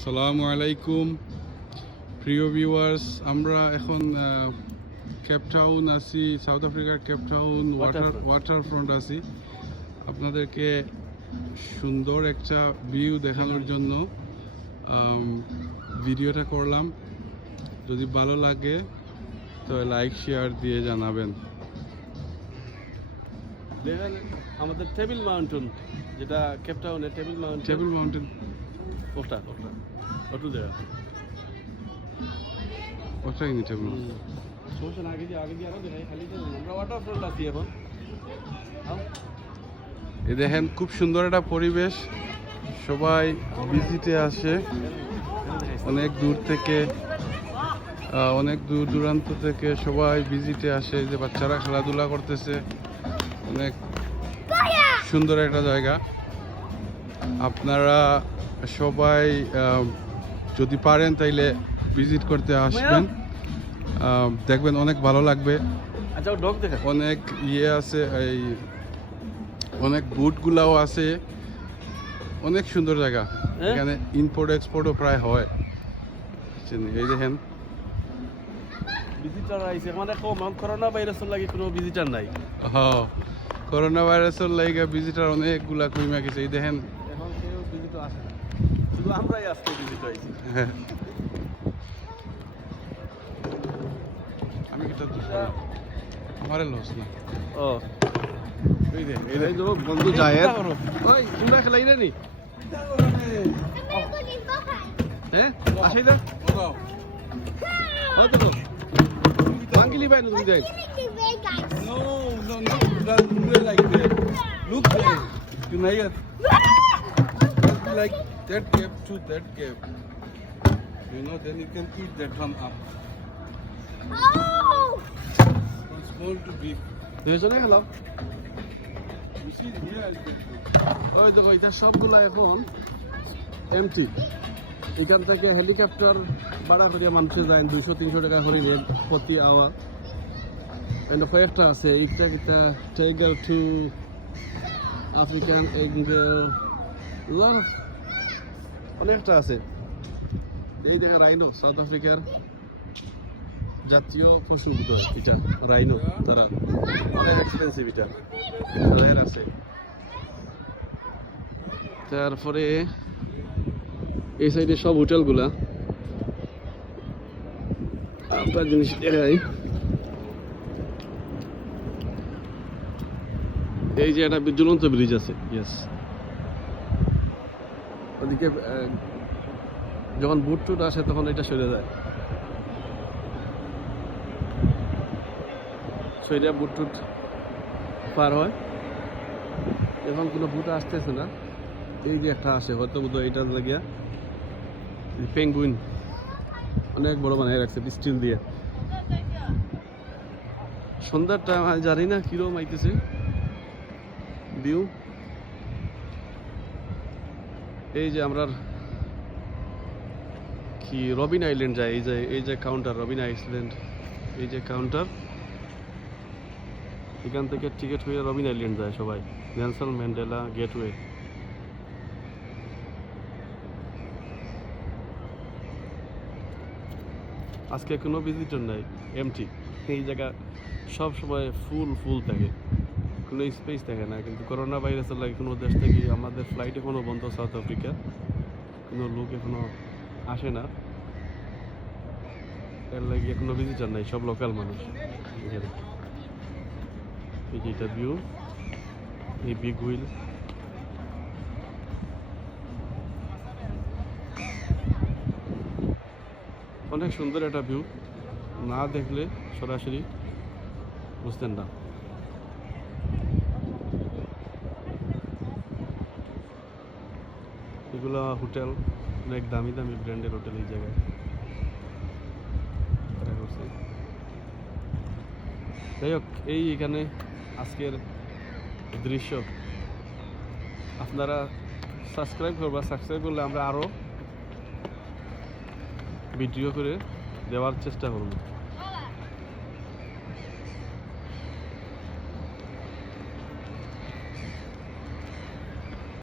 আসসালামু আলাইকুম প্রিয় ভিউয়ার্স, আমরা এখন কেপ টাউন আছি, সাউথ আফ্রিকার কেপ টাউন ওয়াটার ফ্রন্ট আছি। আপনাদেরকে সুন্দর একটা ভিউ দেখানোর জন্য ভিডিওটা করলাম। যদি ভালো লাগে তো লাইক শেয়ার দিয়ে জানাবেন। দেখেন আমাদের টেবিল মাউন্টেন, যেটা কেপ টাউনের টেবিল মাউন্টেন ওটা জায়গা ওটাই নি টেবিল সমস্যা না, আগে দিয়ে আরো দেখাই, খালি আমরা ওয়াটার ফ্রন্ট আছি এখন। এই দেখেন খুব সুন্দর একটা পরিবেশ, সবাই ভিজিটে আসে অনেক দূর থেকে, অনেক দূর দূরান্ত থেকে সবাই ভিজিটে আসে। যে বাচ্চারা খেলাধুলা করতেছে, অনেক সুন্দর একটা জায়গা। আপনারা সবাই যদি পারেন তাইলে ভিজিট করতে আসবেন, দেখবেন অনেক ভালো লাগবে। আচ্ছা ডগ দেখা, অনেক আছে, এই অনেক বুটগুলাও আছে, অনেক সুন্দর জায়গা। এখানে ইম্পোর্ট এক্সপোর্টও প্রায় হয়। এই দেখেন ভিজিটার আইছে, মানে করোনা ভাইরাসের লাগে কোনো ভিজিটার নাই। হ্যাঁ, করোনা ভাইরাসের লাগে ভিজিটার অনেকগুলা কমে গেছে। এই দেখেন এখন কেউ ভিজিটর আসে না, শুধু আমরাই আজকে ভিজিট আইছি। আমি কি আমার লস না। ও এই দেখ, এই যে বন্ধু যায়, ওই তোমরা খেলাই না নি? হ্যাঁ আসি না, কত তো বাঙ্গিলি ভাই তুমি দেখ। No, don't do it like that. Look there. You know it. Like that gap to that gap. You know, then you can eat that one up. From small to big. দুইজনে খেলাম। You see here is that. ওই দেখো এটা সবগুলো এখন MT. এখান থেকে helicopter ভাড়া করিয়া মানুষে যায় 200-300 টাকা করে প্রতি আওয়ার। এখানে কয়েকটা আছে, এটা টাইগার টু আফ্রিকান এঙ্গেল, অনেকটা আছে। এই দেখা রাইনো, সাউথ আফ্রিকার জাতীয় পশু এটা রাইনো, তারা অনেক এক্সপেন্সিভ, এটা তাদের আছে। তারপরে এই সাইডে সব হোটেলগুলা আপনার জিনিস দেখাই। এই যে একটা ঝুলন্ত ব্রিজ আছে, ইয়েস। ওদিকে যখন বুট টুট আসে তখন এটা সরে যায়, সরে বুট টুট পার হয়। এখন কোনো বুট আসতেছে না। এই যে একটা আসে, হয়তো বোধহয় এটা লাগিয়া পেঙ্গুইন অনেক বড় বানায় রাখছে স্টিল দিয়ে। সন্ধ্যার টাইম জানি না কিরকম আইতেছে ভিউ। এই যে আমরা কি রবিন আইল্যান্ড যায়, এই যে কাউন্টার রবিন আইল্যান্ড, এই যে কাউন্টার, এখান থেকে টিকিট হয়ে রবিন আইল্যান্ড যায় সবাই, নেলসন ম্যান্ডেলা গেটওয়ে। আজকে কোনো ভিজিটর নাই, এমটি। এই জায়গা সব সময় ফুল থাকে, কোনো স্পেস থাকে না। কিন্তু করোনা ভাইরাসের লাগে কোনো দেশ থেকে আমাদের ফ্লাইট এখনও বন্ধ, সাউথ আফ্রিকা কোনো লোক এখনও আসে না, এর লাগে কোনো ভিজিটর নাই, সব লোকাল মানুষ এখানে। এই যে এটা ভিউ, এই বিগ হুইল, অনেক সুন্দর একটা ভিউ, না দেখলে সরাসরি বুঝতেন না। এগুলো হোটেল, অনেক দামি ব্র্যান্ডের হোটেল এই জায়গায় করছে। যাই হোক, এখানে আজকের দৃশ্য। আপনারা সাবস্ক্রাইব করলে আমরা আরও ভিডিও করে দেওয়ার চেষ্টা করব।